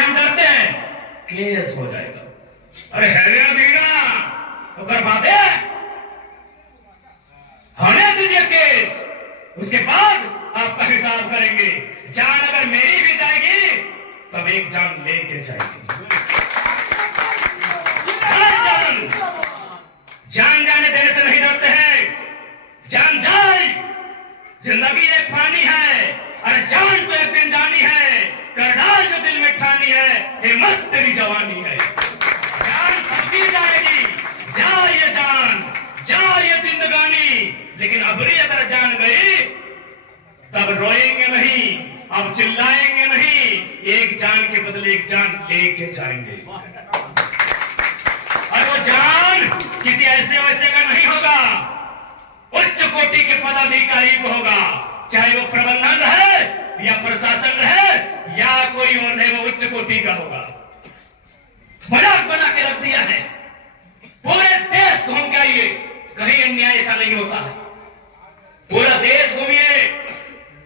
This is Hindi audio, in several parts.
हम डरते हैं केस हो जाएगा। अरे हैरिया दीना तो कर बाते होने दीजिए केस, उसके बाद आपका हिसाब करेंगे। जान अगर मेरी भी जाएगी तब एक जान लेके जाएगी। जान जाने देने से नहीं डरते हैं। जान जाए, जिंदगी एक पानी है, अरे जान तो एक दिन जानी है। कर डाल जो दिल में ठानी है, हिम्मत तेरी जवानी है। जान सबकी जाएगी, जाए ये जान, जाए ये जिंदगानी। लेकिन अबरी अगर जान गई तब रोएंगे नहीं, अब चिल्लाएंगे नहीं, एक जान के बदले एक जान लेके जाएंगे। और वो जान किसी ऐसे वैसे का नहीं होगा, उच्च कोटि के पदाधिकारी को होगा। चाहे वो प्रबंधन रहे या प्रशासन रहे या कोई और नहीं, वो उच्च कोटि का होगा। मजाक बना के रख दिया है पूरे देश को। हम क्या ये कहीं अन्याय ऐसा नहीं होता है। पूरा देश घूमिए,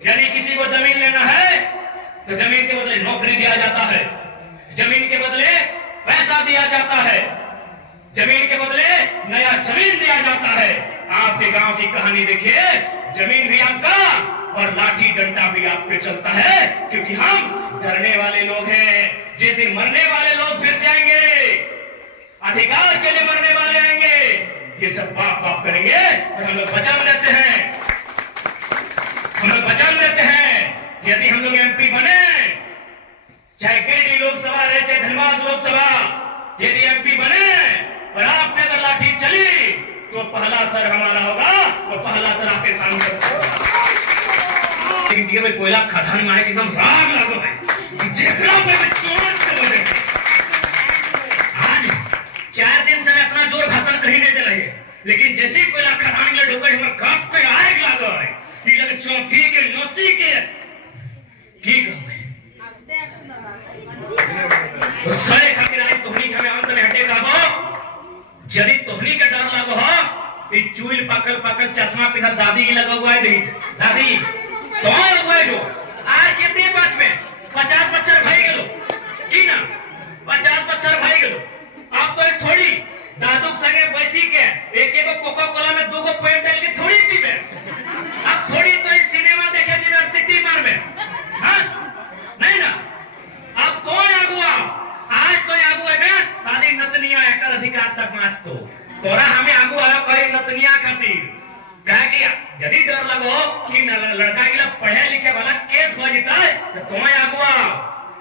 यदि किसी को जमीन लेना है तो जमीन के बदले नौकरी दिया जाता है, जमीन के बदले पैसा दिया जाता है, जमीन के बदले नया जमीन दिया जाता है। आपके गांव की कहानी देखिए, जमीन भी आपका और लाठी डंडा भी आप पे चलता है, क्योंकि हम डरने वाले लोग हैं। जिस दिन मरने वाले लोग फिर से आएंगे, अधिकार के लिए मरने वाले आएंगे, ये सब बाप बाप करेंगे और हम लोग वचन लेते हैं। हम लोग वचन लेते हैं यदि हम लोग एमपी बने, चाहे गिरिडीह लोकसभा रहे चाहे धनबाद लोकसभा, यदि एमपी बने और आप पे अगर लाठी चली तो पहला सर हमारा होगा, तो पहला सर आपके सामने होगा। लेकिन में कोयला खदान में आए एकदम राग लागो है, जेकरा पे चोट चलो देखे। आज 4 दिन से मैं अपना जोर भाषण कहीं नहीं दे रही है, लेकिन जैसे कोयला खदान में ढुके हमर गप पे आग लागो है। सीलक चौथी के नोची के की कहबे तो सरे खातिर आज तोहनी के हमें अंत में हटे गाबो। यदि तोहनी का डर लागो हो, ये चूल पकड़ पकड़ चश्मा पिना दादी की लगा हुआ है। नहीं दादी तो हुआ है जो आज कितने पांच में 50 बच्चर भाई गेलो की ना, 50 बच्चर भाई गेलो। आप तो एक थोड़ी दादुक संगे बैसी के एक एक कोका कोला में 2 पेट डाल के थोड़ी पीबे। अब थोड़ी तो सिनेमा देखे यूनिवर्सिटी मार में, हाँ नहीं ना। अब तो आगुआ आज तो आगुआ में दादी नतनिया एकर अधिकार तक मास तो तोरा हमें आगू आयो करी नतनिया खातिर। कहे कि यदि डर लगो कि लड़का के पढ़े लिखे वाला केस हो जता है तो तुम्हें आगुआ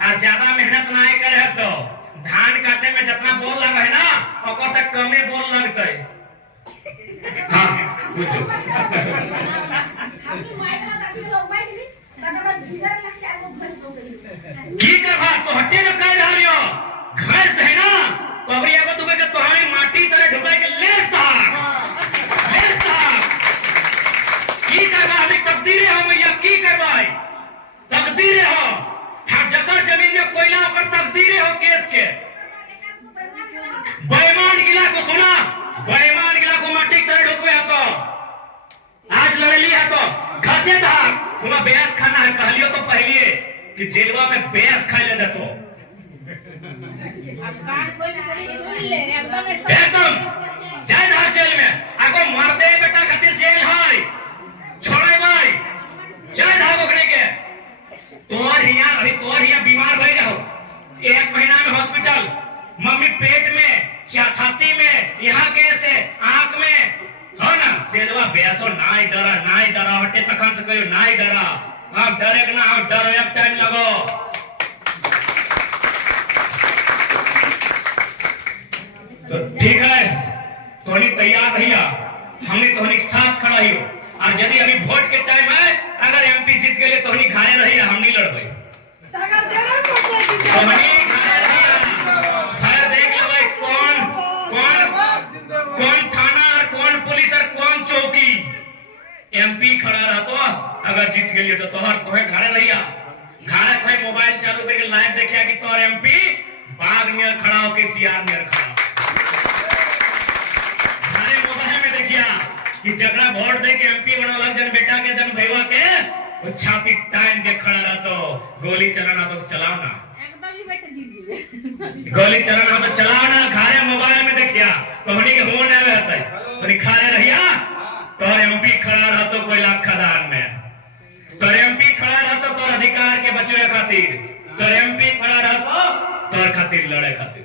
और ज्यादा मेहनत ना करे तो धान काटे में जितना बोल लगे है ना ओको से कमे बोल लगते। हाँ पूछो की कर बात तो हटे न कह रहियो घास है ना तो अबरी एगो तुके के तोहाई माटी तरह ढुकाई के लेस था की करबा। अभी तकदीरे हो मैया की करबाई, तकदीरे हो। हाँ जकर जमीन में कोयला पर तकदीरे हो केस के। बेईमान गिला को सुना, बेईमान गिला को माटी तरह ढुकवे है तो आज लड़ली है तो घसे था तुम्हें बेस खाना है। कहलियो तो पहले कि जेलवा में बेस खाई ले तो एकदम जाए ना जेल में आगो मारते बेटा खातिर जेल है छोड़े भाई जाए ना पकड़े के। तोर हिया बीमार भई जाओ 1 महीना में हॉस्पिटल, मम्मी पेट में छाती में यहाँ कैसे आंख में हो ना। जेलवा बेसो नाई डरा हटे तखन से कहियो नाई डरा। आप डरे ना आप डरो एक टाइम लगो। तो ठीक है तोहनी तैयार रहिया, हमने तोहनी साथ खड़ा ही हो। और यदि अभी वोट के टाइम है अगर एमपी जीत गए तोहनी घारे रहिया, हम नहीं लड़बे। देख ले कौन थाना और कौन पुलिस और कौन चौकी एमपी खड़ा रहतो। अगर जीत गए तो तोहे घारे रहिया। घारे भाई मोबाइल चालू करके लाइव देखिया कि तोर एमपी बाघ नियर खड़ा हो के सियार नियर खड़ा कि जगड़ा वोट दे के एमपी बनौला जन बेटा के जन भैया के छाती टाइम के खड़ा रहा तो गोली चलाना तो चलाओ ना। गोली चलाना हो तो चलाओ ना, खाए मोबाइल में देखिया तो हमनी के हो ना रहता है तो खाए रहिया। तो एमपी खड़ा रह तो कोई लाख खदान में, तो एमपी खड़ा रह तो तोर अधिकार के बचवे खातिर, तो एमपी खड़ा रह तो तोर खातिर लड़े खातिर।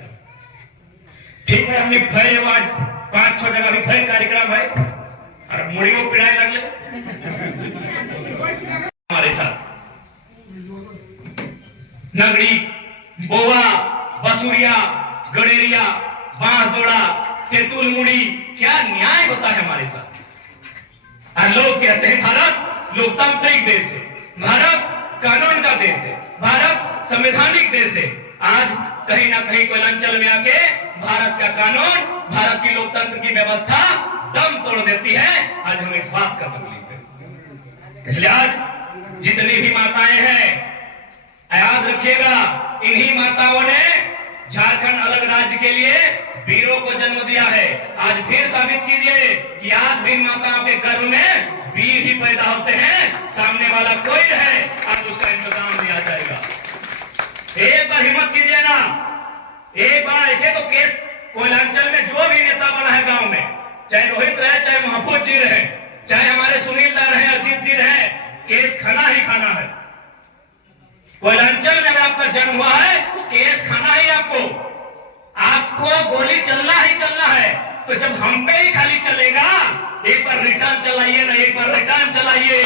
ठीक है, हमने भय आज 5-6 जगह भी भय कार्यक्रम है और मुड़ियों पिड़ाए लगले हमारे साथ। नगड़ी, बोवा, बसुरिया, गड़ेरिया, बांसजोड़ा, तेतुल मुड़ी, क्या न्याय होता है हमारे साथ। और लोग कहते हैं भारत लोकतांत्रिक देश है, भारत कानून का देश है, भारत संवैधानिक देश है। आज कहीं ना कहीं कोयलांचल में आके भारत का कानून, भारत की लोकतंत्र की व्यवस्था दम तोड़ देती है। आज हमें इस बात का तकलीफ है। इसलिए आज जितनी भी माताएं हैं, याद रखिएगा, इन्हीं माताओं ने झारखंड अलग राज्य के लिए वीरों को जन्म दिया है। आज फिर साबित कीजिए कि आज भी माताओं के गर्भ में वीर ही पैदा होते हैं। सामने वाला कोई है, आज उसका इंतजाम दिया जाएगा। एक बार हिम्मत कीजिए ना, एक बार। ऐसे तो केस कोयलांचल में जो भी नेता बना है गांव में, चाहे रोहित रहे, चाहे महफूज जी रहे, चाहे हमारे सुनील दा रहे, अजीत जी रहे, केस खाना ही खाना है। कोयलांचल में अगर आपका जन्म हुआ है, केस खाना ही आपको गोली चलना ही चलना है। तो जब हम पे ही खाली चलेगा, एक बार रिटर्न चलाइए ना, एक बार रिटर्न चलाइए,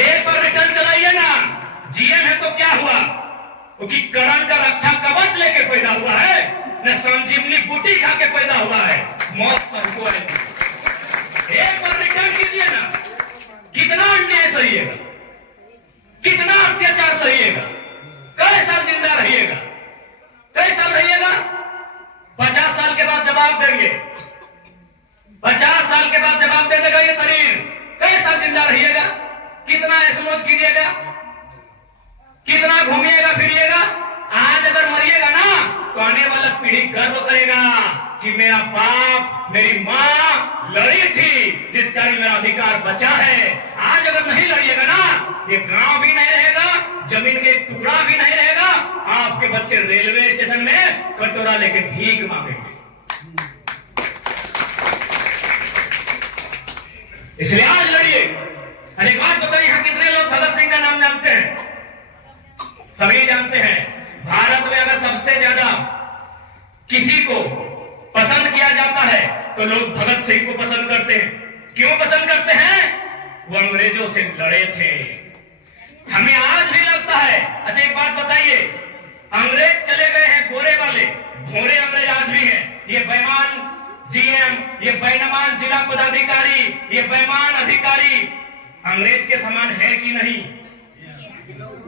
एक बार रिटर्न चलाइए ना। जीएम है तो क्या हुआ, क्योंकि करण का रक्षा कवच लेके पैदा हुआ है, न संजीवनी बूटी खा के पैदा हुआ है। मौत सबको है। एक बार रिटर्न कीजिए ना। कितना अन्याय सहिएगा, कितना अत्याचार सहिएगा, कई साल जिंदा रहिएगा, कई साल रहिएगा। 50 साल के बाद जवाब देंगे, 50 साल के बाद जवाब दे देगा ये शरीर। कई साल जिंदा रहिएगा, कितना ऐशमौज कीजिएगा, कितना घूमिएगा फिरिएगा। आज अगर मरिएगा ना, तो आने वाला पीढ़ी गर्व करेगा कि मेरा बाप, मेरी माँ लड़ी थी, जिस कारण मेरा अधिकार बचा है। आज अगर नहीं लड़िएगा ना, ये गांव भी नहीं रहेगा, जमीन के टुकड़ा भी नहीं रहेगा। आपके बच्चे रेलवे स्टेशन में कटोरा लेके भीख मांगेंगे। इसलिए आज लड़िए। अरे बात बताइए, यहाँ कितने लोग भगत सिंह का नाम जानते हैं? सभी जानते हैं। भारत में अगर सबसे ज्यादा किसी को पसंद किया जाता है तो लोग भगत सिंह को पसंद करते हैं। क्यों पसंद करते हैं? वो अंग्रेजों से लड़े थे। हमें आज भी लगता है। अच्छा एक बात बताइए, अंग्रेज चले गए हैं, गोरे वाले घोड़े अंग्रेज आज भी हैं। ये बेईमान जीएम, ये बेईमान जिला पदाधिकारी, ये बेईमान अधिकारी अंग्रेज के समान है कि नहीं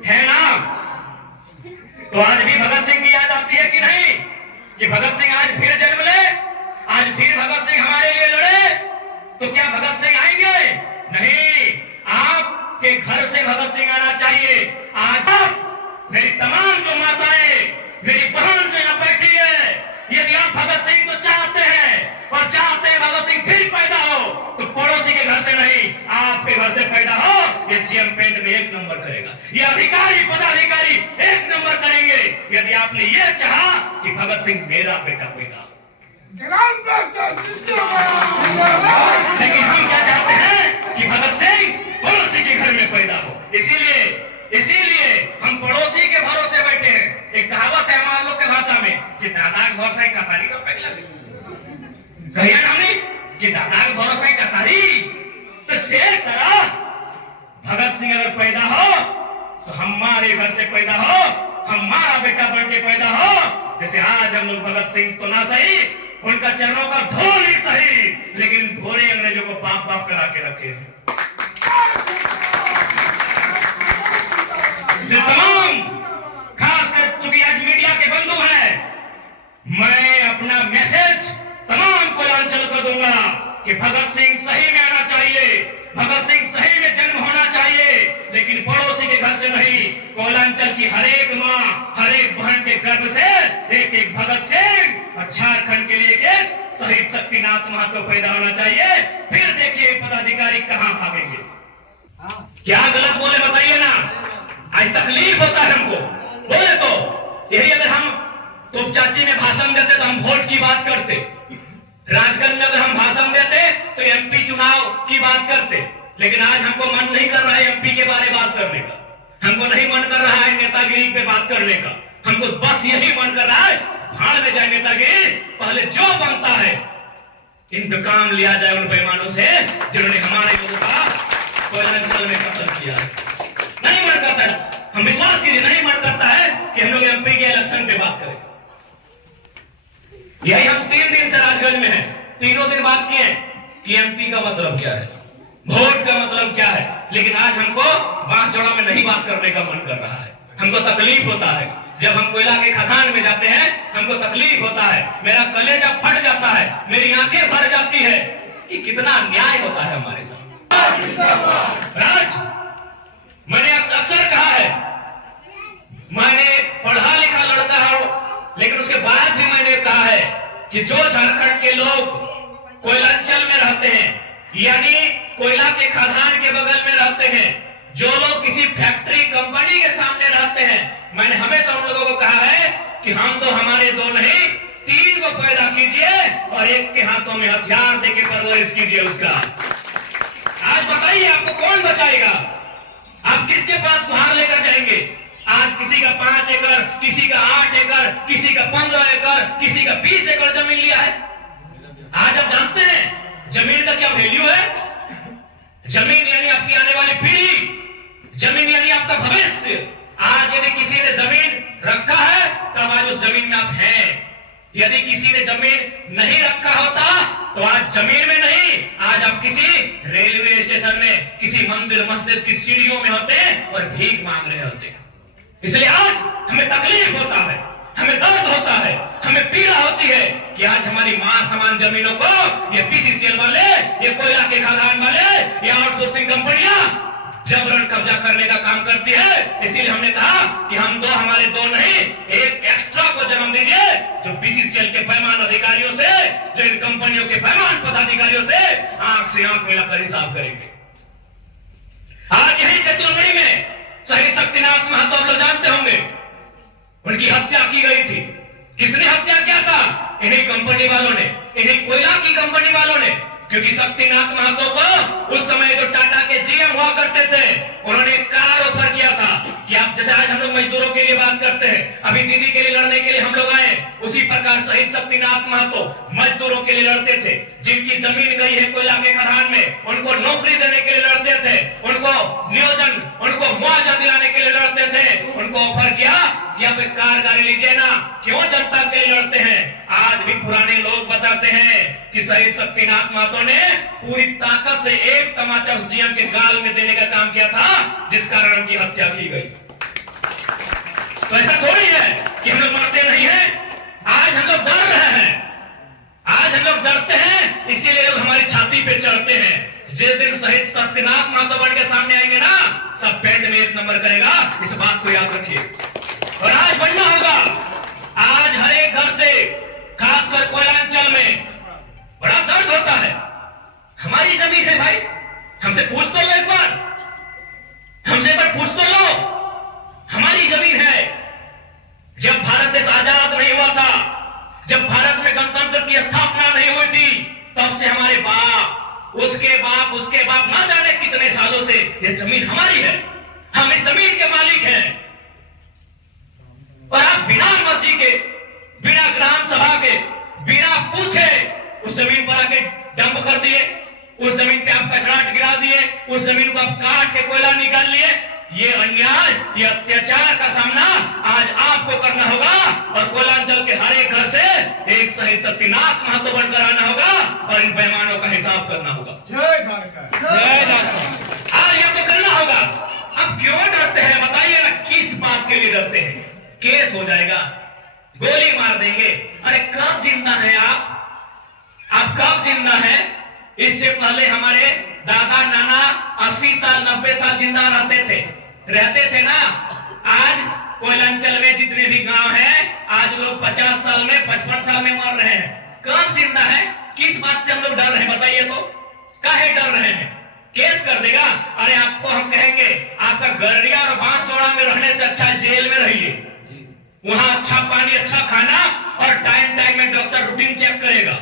है ना? तो आज भी भगत सिंह की याद आती है कि नहीं, कि भगत सिंह आज फिर जन्म ले, आज फिर भगत सिंह हमारे लिए लड़े। तो क्या भगत सिंह आएंगे? नहीं, आपके घर से भगत सिंह आना चाहिए। आज मेरी तमाम जो माताएं, मेरी बहन जो यहाँ बैठी है, यदि आप भगत सिंह को चाहते हैं और चाहते हैं भगत सिंह फिर पैदा हो, तो पड़ोसी के घर से नहीं, आपके घर से पैदा हो। ये जीएम पेंट में 1 नंबर करेगा, ये अधिकारी पदाधिकारी 1 नंबर करेंगे, यदि आपने ये चाहा कि भगत सिंह मेरा बेटा पैदा। लेकिन हम क्या चाहते हैं कि भगत सिंह पड़ोसी के घर में पैदा हो। इसीलिए हम पड़ोसी के भरोसे बैठे हैं। एक कहावत है हमारे लोग के भाषा में कि दादा के भरोसा ही कतारी का पहला कहिए ना हमने कि दादा के भरोसा ही कतारी। तो से तरह भगत सिंह अगर पैदा हो तो हमारे घर से पैदा हो, हमारा बेटा बन के पैदा हो। जैसे आज हम लोग भगत सिंह तो ना सही, उनका चरणों का धूल ही सही, लेकिन भोरे अंग्रेजों को बाप बाप करा के रखे हैं। तमाम खासकर चूंकि आज मीडिया के बंधु हैं, मैं अपना मैसेज तमाम कोयलांचल को दूंगा कि भगत सिंह सही में आना चाहिए, भगत सिंह सही में जन्म होना चाहिए, लेकिन पड़ोसी के घर से नहीं। कोयलांचल की हर एक माँ, हर एक बहन के गर्भ से एक एक भगत सिंह और झारखंड के लिए एक शहीद शक्तिनाथ महतो पैदा होना चाहिए। फिर देखिए पदाधिकारी कहां भागेंगे। क्या गलत बोले बताइए ना। आज तकलीफ होता है हमको, बोले तो यही अगर हम तो चाची में भाषण देते तो हम वोट की बात करते, राजगंज में अगर हम भाषण देते तो एमपी चुनाव की बात करते, लेकिन आज हमको मन नहीं कर रहा है एमपी के बारे में बात करने का, हमको नहीं मन कर रहा है नेतागिरी पे बात करने का, हमको बस यही मन कर रहा है भाड़ में जाए नेतागिरी, पहले जो बनता है इंतकाम लिया जाए उन बेईमानों से जिन्होंने हमारे लोगों का कोयलांचल में कत्ल किया। नहीं मन करता है, हम विश्वास कीजिए नहीं मन करता है कि हम लोग एमपी के इलेक्शन पे बात करें। यही हम 3 दिन से राजगंज में हैं, तीनों दिन बात किए कि एमपी का मतलब क्या है, वोट का मतलब क्या है, लेकिन आज हमको बांसजोड़ा में नहीं बात करने का मन कर रहा है। हमको तकलीफ होता है जब हम कोयला के खदान में जाते हैं, हमको तकलीफ होता है, मेरा कलेजा फट जाता है, मेरी आंखें भर जाती है कि कितना अन्याय होता है हमारे साथ। राज, मैंने अक्सर कहा है, मैंने पढ़ा लिखा लड़का हूं, लेकिन उसके बाद भी मैंने कहा है कि जो झारखंड के लोग कोयलांचल में रहते हैं, यानी कोयला के खदान के बगल में रहते हैं, जो लोग किसी फैक्ट्री कंपनी के सामने रहते हैं, मैंने हमेशा उन लोगों को कहा है कि हम तो हमारे 2 नहीं 3 को पैदा कीजिए और एक के हाथों में हथियार देके परवरिश कीजिए उसका। आज बताइए आपको कौन बचाएगा? आप किसके पास गुहार लेकर जाएंगे? आज किसी का 5 एकड़, किसी का 8 एकड़, किसी का 15 एकड़, किसी का 20 एकड़ जमीन लिया है। आज आप जानते हैं जमीन का क्या वैल्यू है? जमीन यानी आपकी आने वाली पीढ़ी, जमीन यानी आपका भविष्य। आज यदि किसी ने जमीन रखा है तब आज उस जमीन में आप हैं, यदि किसी ने जमीन नहीं रखा होता तो आज जमीन में नहीं, आज आप किसी रेलवे स्टेशन में, किसी मंदिर मस्जिद की सीढ़ियों में होते और भीख मांग रहे होते। इसलिए आज हमें तकलीफ होता है, हमें दर्द होता है, हमें पीड़ा होती है कि आज हमारी मां समान जमीनों को ये बीसीसीएल वाले, ये कोयला के खदान वाले, ये आउटसोर्सिंग कंपनियां जबरन कब्जा करने का काम करती है। इसीलिए हमने कहा कि हम हमारे 2 नहीं, एक एक्स्ट्रा को जन्म दीजिए जो बीसीसीएल के बेईमान अधिकारियों से, जो इन कंपनियों के बेईमान पदाधिकारियों से आंख से आंख मिलाकर हिसाब करेंगे। आज यही जैतूनबड़ी में शहीद शक्तिनाथ महतो आप लोग जानते होंगे, उनकी हत्या की गई थी। किसने हत्या किया था? इन्हीं कंपनी वालों ने, इन्हीं कोयला की कंपनी वालों ने, क्योंकि शक्तिनाथ महतो को उस समय जो टाटा के जीएम हुआ करते थे, उन्होंने कार ऑफर किया था कि आप जैसे आज हम लोग मजदूरों के लिए बात करते हैं, अभी दीदी के लिए लड़ने के लिए हम लोग आए, उसी प्रकार शहीद शक्तिनाथ महतो मजदूरों के लिए लड़ते थे। जिनकी जमीन गई है कोयला के खदान में, उनको नौकरी देने के लिए लड़ते थे, उनको नियोजन, उनको मुआवजा दिलाने के लिए लड़ते थे। उनको ऑफर किया कि आप एक कार गाड़ी लीजिए ना, क्यों जनता के लिए लड़ते हैं? आज भी पुराने लोग बताते हैं कि शहीद शक्तिनाथ महतो ने पूरी ताकत से एक तमाचा उस जीएम के गाल में देने का काम किया था, जिस कारण उनकी हत्या की गई। तो ऐसा थोड़ी है कि हम लोग मरते नहीं हैं, आज हम लोग डर रहे हैं, आज हम लोग डरते हैं, इसीलिए लोग हमारी छाती पे चढ़ते हैं। जिस दिन शहीद शक्तिनाथ महतो बन के सामने आएंगे ना, सब पेंट में 1 नंबर करेगा, इस बात को याद रखिए। और आज बनना होगा, आज हर एक घर से, खासकर कोयलांचल में बड़ा दर्द होता है। हमारी जमीन है भाई, हमसे पूछ तो लो, एक बार हमसे एक बार पूछ तो लो, हमारी जमीन है। जब भारत देश आजाद नहीं हुआ था, जब भारत में गणतंत्र की स्थापना नहीं हुई थी, तब से हमारे बाप, उसके बाप, उसके बाप, ना जाने कितने सालों से यह जमीन हमारी है, हम इस जमीन के मालिक हैं। और आप बिना मर्जी के, बिना ग्राम सभा के, बिना पूछे उस जमीन पर आके डंप कर दिए, उस जमीन पे आप कचरा गिरा दिए, उस जमीन को आप काट के कोयला निकाल लिए। ये अन्याय, ये अत्याचार का सामना आज आपको करना होगा और कोयलांचल के हर एक घर से एक शहीद शक्तिनाथ महतो बनकर आना होगा और इन बेईमानों का हिसाब करना होगा। जय झारखंड, जय झारखंड। आज ये तो करना होगा। अब क्यों डरते हैं बताइए ना, किस बात के लिए डरते हैं? केस हो जाएगा, गोली मार देंगे। अरे कब जिंदा है आप कब जिंदा है? इससे पहले हमारे दादा नाना 80 साल 90 साल जिंदा रहते थे ना। आज कोयलांचल में जितने भी गांव हैं, आज लोग 50 साल में, 55 साल में मर रहे हैं। कब जिंदा है? किस बात से हम लोग डर रहे हैं बताइए तो? काहे डर रहे हैं? केस कर देगा। अरे आपको हम कहेंगे आपका गड़रिया और बांसवाड़ा में रहने से अच्छा जेल में रहिए, वहां अच्छा पानी, अच्छा खाना और टाइम में डॉक्टर रूटीन चेक करेगा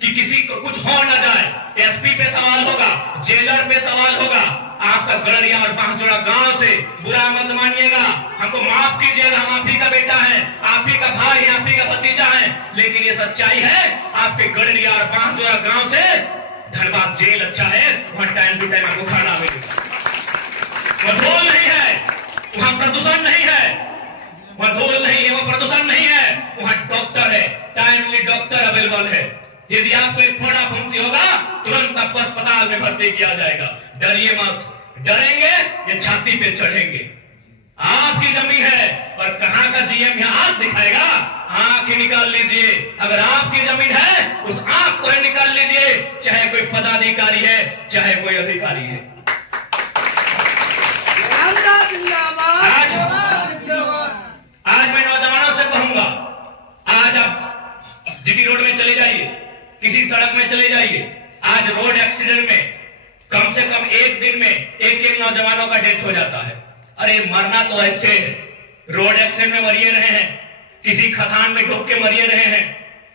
कि किसी को कुछ हो ना जाए। एसपी पे सवाल होगा, जेलर पे सवाल होगा। आपका गड़रिया और बांसजोड़ा गांव से बुरा मत मानिएगा, हमको माफ कीजिएगा, हम आप ही का बेटा है, आप ही का भाई, आप ही का भतीजा है, लेकिन ये सच्चाई है। आपके गड़रिया और बांसजोड़ा गांव से धनबाद जेल अच्छा है, वहां टाइम टू टाइम आपको खाना मिलेगा, वहां धूल नहीं है, वहां प्रदूषण नहीं है, वहां धूल नहीं है, वहां प्रदूषण नहीं है, वहां डॉक्टर है, टाइमली डॉक्टर अवेलेबल है। यदि आपको एक फोड़ा फुंसी होगा तुरंत आपको अस्पताल में भर्ती किया जाएगा। डरिए मत, डरेंगे ये छाती पे चढ़ेंगे। आपकी जमीन है और कहां का जीएम यहां आंख दिखाएगा, आंख ही निकाल लीजिए। अगर आपकी जमीन है उस आंख को ही निकाल लीजिए, चाहे कोई पदाधिकारी है चाहे कोई अधिकारी है। आज मैं नौजवानों से कहूंगा, आज आप जीटी रोड में चले जाइए, किसी सड़क में चले जाइए, आज रोड एक्सीडेंट में कम से कम एक दिन में एक नौजवानों का डेथ हो जाता है। अरे मरना तो ऐसे रोड एक्सीडेंट में मरिए रहे हैं, किसी खदान में घुस के मरिए रहे हैं,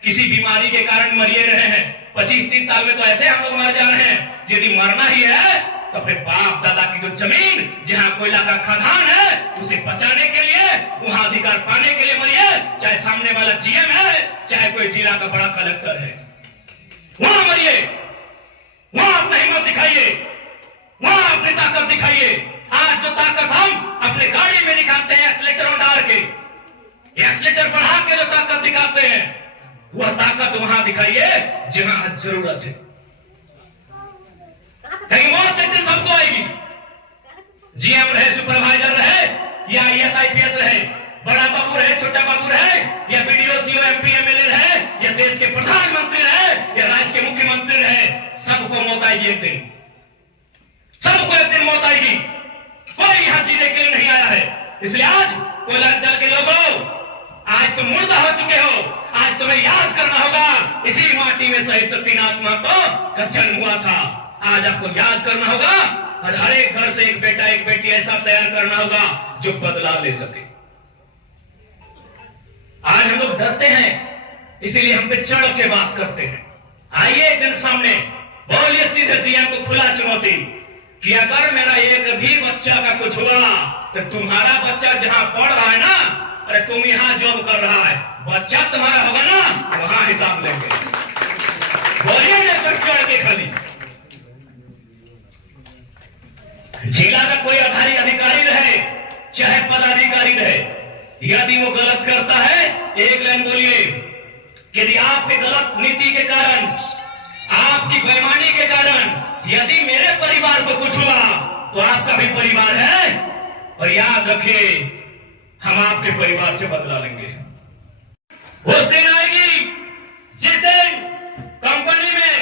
किसी बीमारी के कारण मरिए रहे हैं। 25-30 साल में तो ऐसे हम लोग मर जा रहे हैं। यदि मरना ही है तो अपने बाप दादा की जो जमीन जहां कोयला का खदान है उसे बचाने के लिए, वहां अधिकार पाने के लिए मरिए। चाहे सामने वाला जीएम है चाहे कोई जिला का बड़ा कलेक्टर है, वहां मरिए, वहां अपना हिम्मत दिखाइए, वहां अपनी ताकत दिखाइए। आज जो ताकत हम अपने गाड़ी में दिखाते हैं एक्सीलेटर डाल के, एक्सीलेटर बढ़ा के जो ताकत दिखाते हैं, वह ताकत वहां दिखाइए जहां जरूरत है। कहीं मौत एक दिन सबको आएगी, जीएम रहे, सुपरवाइजर रहे या आईएएस आईपीएस रहे, बड़ा बाबू रहे, छोटा बाबू रहे, या बीडीओ सीओ एमपी एमएलए रहे, या देश के प्रधानमंत्री रहे, या राज्य के मुख्यमंत्री रहे, सबको मौत आएगी एक दिन, सबको एक दिन मौत आएगी। कोई यहां जीने के लिए नहीं आया है। इसलिए आज कोयलांचल के लोगों, आज तुम मुर्दा हो चुके हो, आज तुम्हें याद करना होगा इसी माटी में शहीद शक्तिनाथ महतो का जन्म हुआ था। आज आपको याद करना होगा और हर एक घर से एक बेटा एक बेटी ऐसा तैयार करना होगा जो बदला ले सके। आज हम लोग डरते हैं, इसीलिए हम पे चढ़ के बात करते हैं। आइए एक दिन सामने बोलिए सीधे जीएम को खुला चुनौती कि अगर मेरा एक भी बच्चा का कुछ हुआ तो तुम्हारा बच्चा जहां पढ़ रहा है ना, अरे तुम यहां जॉब कर रहा है, बच्चा तुम्हारा होगा ना, वहां हिसाब लेंगे। बोलिए पर चढ़ के खाली। जिला का कोई अधिकारी रहे चाहे पदाधिकारी रहे, यदि वो गलत करता है एक लाइन बोलिए, यदि आपके गलत नीति के कारण, आपकी बेईमानी के कारण यदि मेरे परिवार को कुछ हुआ तो आपका भी परिवार है, और याद रखिए हम आपके परिवार से बदला लेंगे। उस दिन आएगी जिस दिन कंपनी में,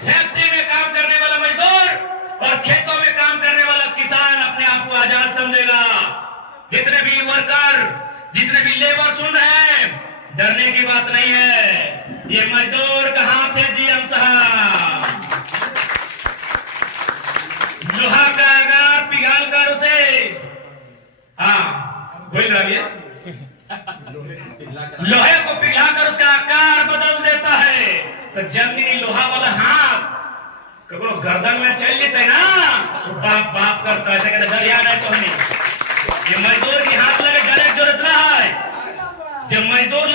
फैक्ट्री में काम करने वाला मजदूर और खेतों में काम करने वाला किसान अपने आप को आजाद समझेगा। जितने भी वर्कर, जितने भी लेबर सुन रहे हैं, डरने की बात नहीं है, ये मजदूर का हाथ है जीएम साहब। लोहा का अगार पिघाल कर उसे, बोल रहा है, लोहे को पिघलाकर उसका आकार बदल देता है, तो जमीनी लोहा वाला हाथ कबो गर्दन में चल लेते ना, तो बाप बाप करता है, ऐसे कहते डर याद है तो नहीं। ये मजदूर के हाथ लगे डरे जरूरत ना है, जब मजदूर